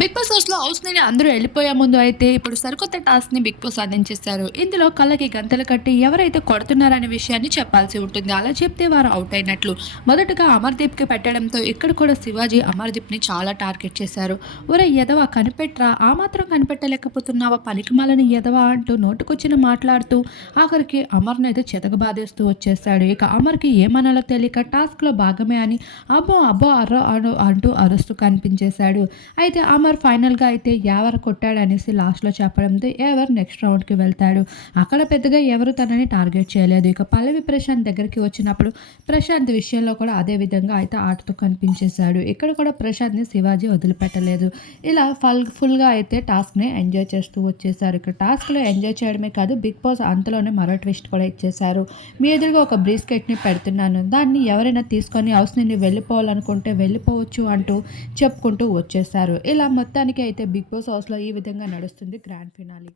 Big boss హౌస్లో house నుండి అందరూ వెళ్ళిపోయే ముందు అయితే ఇప్పుడు సరికొత్త టాస్క్ని బిగ్ బాస్ అందించేశారు. ఇందులో కళ్ళకి గంతలు కట్టి ఎవరైతే కొడుతున్నారనే విషయాన్ని చెప్పాల్సి ఉంటుంది. అలా చెప్తే వారు అవుట్ అయినట్లు. మొదటగా అమర్దీప్కి పెట్టడంతో ఇక్కడ కూడా శివాజీ అమర్దీప్ని చాలా టార్గెట్ చేశారు. ఒరే ఎదవా కనిపెట్రా? ఆ మాత్రం కనిపెట్టలేకపోతున్నావా? పనికిమాలని ఎదవా అంటూ నోటుకొచ్చిన మాట్లాడుతూ ఆఖరికి అమర్ని అయితే చెతకబాదేస్తూ వచ్చేసాడు ఇక అమర్కి ఏమనాలో తెలియక టాస్క్లో భాగమే అని అబ్బో అబ్బో అర్రో అంటూ అరుస్తూ కనిపించేశాడు. అయితే అమర్ ఫైనల్గా అయితే ఎవరు కొట్టాడు అనేసి లాస్ట్లో చెప్పడంతో ఎవరు నెక్స్ట్ రౌండ్కి వెళ్తాడు. అక్కడ పెద్దగా ఎవరు తనని టార్గెట్ చేయలేదు. ఇక పల్లవి ప్రశాంత్ దగ్గరికి వచ్చినప్పుడు ప్రశాంత్ విషయంలో కూడా అదే విధంగా అయితే ఆటతో కనిపించేశాడు. ఇక్కడ కూడా ప్రశాంత్ని శివాజీ వదిలిపెట్టలేదు. ఇలా ఫల్ ఫుల్గా అయితే టాస్క్ని ఎంజాయ్ చేస్తూ వచ్చేసారు ఇక్కడ టాస్క్లో ఎంజాయ్ చేయడమే కాదు బిగ్ బాస్ అంతలోనే మరో ట్విస్ట్ కూడా ఇచ్చేశారు. మీ ఎదురుగా ఒక బ్రీస్కెట్ని పెడుతున్నాను. దాన్ని ఎవరైనా తీసుకొని హౌస్ నుండి వెళ్ళిపోవాలనుకుంటే వెళ్ళిపోవచ్చు అంటూ చెప్పుకుంటూ వచ్చేసారు ఇలా మొత్తానికి అయితే బిగ్ బాస్ హౌస్లో ఈ విధంగా నడుస్తుంది గ్రాండ్ ఫినాలి.